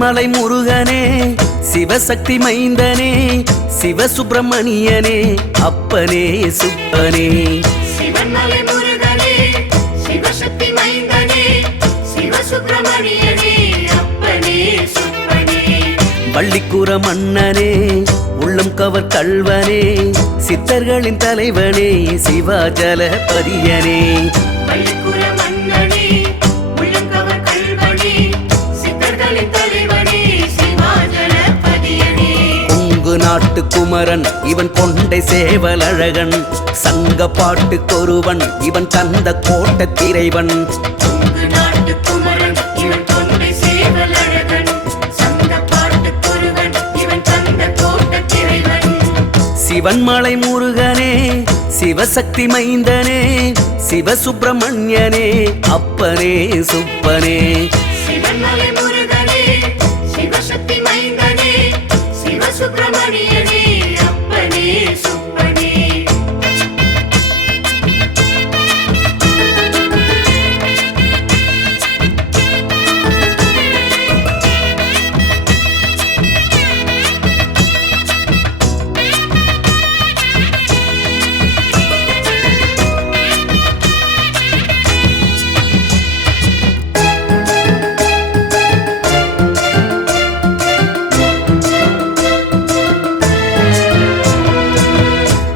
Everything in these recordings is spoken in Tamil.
சிவன்மலை முருகனே, சிவசக்தி மைந்தனே, சிவசுப்பிரமணியனே, அப்பனே சுப்பனே. சிவன்மலை முருகனே, சிவசக்தி மைந்தனே, சிவசுப்பிரமணியனே, அப்பனே சுப்பனே. பள்ளிக்கூற மன்னனே, உள்ளம் கவர் கல்வனே, சித்தர்களின் தலைவனே, சிவாஜலபதியனே. பள்ளிக்கூற மன்னனே, உள்ளம் கவர் கல்வனே, சித்தர்களின் தலைவனே, சிவாஜலபதியனே. கொங்கு நாட்டு குமரன் இவன் கொண்டை சேவலழகன், சங்க பாட்டுக்கொருவன் இவன் கந்த கோட்ட திரைவன். கொங்கு நாட்டு குமரன் இவன் கொண்டை சேவலழகன், சங்க பாட்டுக்கொருவன் இவன் கந்த கோட்ட திரைவன். சிவன்மலை முருகனே, சிவசக்தி மைந்தனே, சிவசுப்பிரமணியனே, அப்பனே சுப்பனே. சிவன்மலை முருகனே, சிவசக்தி மைந்தனே, சிவசுப்பிரமணியனே, அப்பனே சுப்பனே.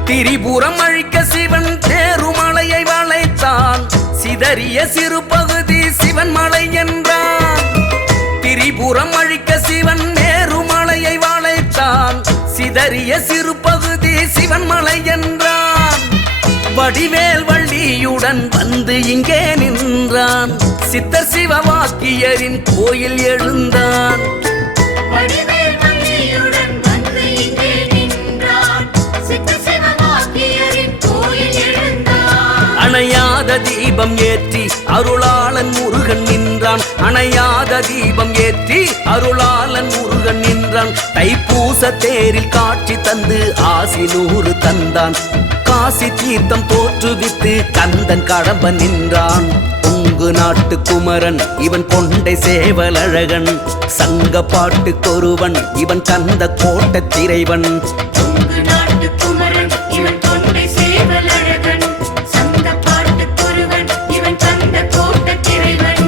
திரிபுரம் அழிக்க சிவன் தேருமலையை வளைத்தான், சிதறிய சிறு பகுதி சிவன்மலை என்றான். திரிபுரம் அழிக்க சிவன் நேருமலையை வளைத்தான், சிதறிய சிறு பகுதி சிவன்மலை என்றான். வடிவேல் வள்ளியுடன் வந்து இங்கே நின்றான், சித்தர் சிவவாக்கியரின் கோயில் எழுந்தான். வடிவேல் வள்ளியுடன் வந்து இங்கே நின்றான், சித்தர் சிவவாக்கியரின் கோயில் எழுந்தான். அணையாத தீபம் ஏற்றி அருளாளன் முருகன் நின்றான், அணையாத தீபம் ஏற்றி அருளாளன் முருகன் நின்றான். தைப்பூச தேரில் காட்சி தந்து ஆசி 100 தந்தான், காசி தீர்த்தம் தோற்றுவித்து கந்தன் கடம்ப நின்றான். கொங்கு நாட்டு குமரன் இவன் கொண்டை சேவலழகன், சங்க பாட்டுக்கொருவன் இவன் கந்த கோட்ட திரைவன். கொங்கு நாட்டு குமரன் இவன் கொண்டை சேவலழகன், சங்க பாட்டுக்கொருவன் இவன் கந்த கோட்ட திரைவன்.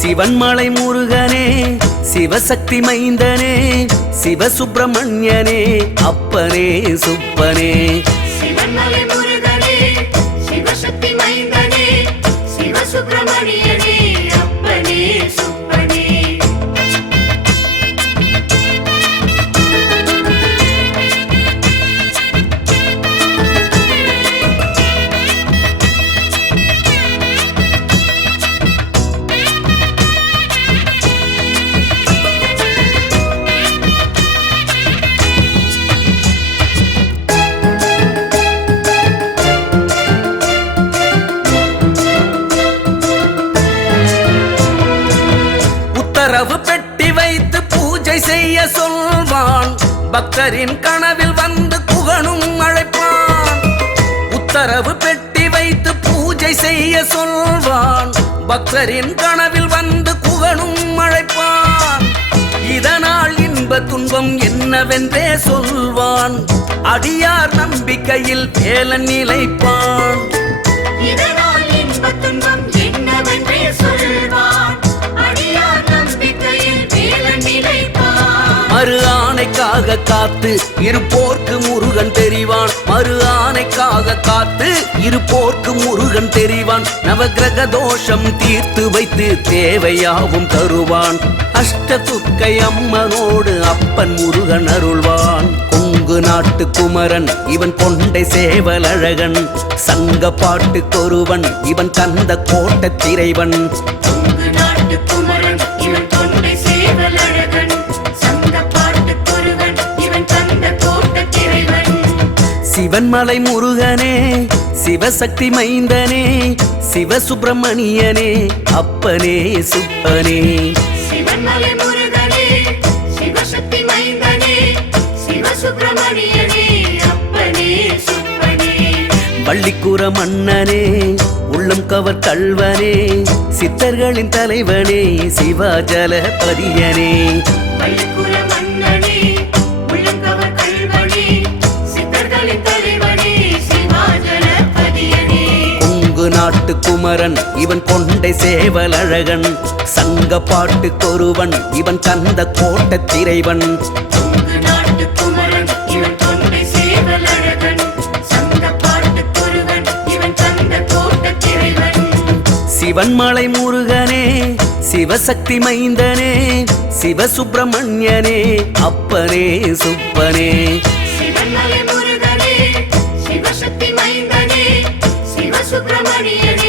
சிவன்மலை முருகனே, சிவசக்தி மைந்தனே, சிவசுப்பிரமணியனே, அப்பனே சுப்பனே. சிவன்மலை முருகனே, சிவசக்தி மைந்தனே, சிவசுப்பிரமணியனே, அப்பனே சுப்பனே. உத்தரவு பெட்டி வைத்து பூஜை செய்ய சொல்வான், பக்தரின் கனவில் வந்து குகனும் அழைப்பான். உத்தரவு பெட்டி வைத்து பூஜை செய்ய சொல்வான், பக்தரின் கனவில் வந்து குகனும் அழைப்பான். இதனால் இன்ப துன்பம் என்னவென்றே சொல்வான், அடியார் நம்பிக்கையில் வேலன் நிலைப்பான். இதனால் இன்பத் துன்பம் என்னவென்றே சொல்வான், அடியார் நம்பிக்கையில் வேலன் நிலைப்பான். மறு ஆணைக்காக காத்து இருப்போர்க்கு முருகன் தெரிவான், மறு ஆணைக்காக காத்து இருப்போர்க்கு முருகன் தெரிவான். நவகிரக தோஷம் தீர்த்து வைத்து தேவையாவும் தருவான், அஷ்ட துர்க்கை அம்மனோடு அப்பன் முருகன் அருள்வான். கொங்கு நாட்டு குமரன் இவன் கொண்டை சேவலழகன், சங்க பாட்டுக்கொருவன் இவன் கந்த கோட்ட திரைவன். கொங்கு நாட்டு குமரன் இவன் கொண்டை சேவலழகன், சங்க பாட்டுக்கொருவன் இவன் கந்த கோட்ட திரைவன். சிவன்மலை முருகனே, சிவசக்தி மைந்தனே, சிவசுப்பிரமணியனே, அப்பனே சுப்பனே. சிவன்மலை முருகனே, சிவசக்தி மைந்தனே, சிவசுப்பிரமணியனே, அப்பனே சுப்பனே. பள்ளிக்கூற மன்னனே, உள்ளம் கவர் கள்வனே சித்தர்களின் தலைவனே சிவாஜலபதியனே பள்ளிக்குல மன்னனே உள்ளங்கவர் கல்வனே சித்தர்களின் தலைவனே சிவாஜலபதியனே கொங்கு நாட்டு குமரன் இவன் கொண்டை சேவலழகன் சங்க பாட்டுக்கொருவன் இவன் கந்த கோட்ட திரைவன் கொங்கு நாட்டு குமரன் இவன் தொண்டை சேவலழகன் சங்க பாட்டுக்கொருவன் இவன் கந்த கோட்டத் திரைவன் சிவன்மலை முருகனே சிவசக்தி மைந்தனே சிவசுப்பிரமணியனே அப்பனே சுப்பனே சிவன்மலை முருகனே சிவசக்தி மைந்தனே சிவசுப்பிரமணியனே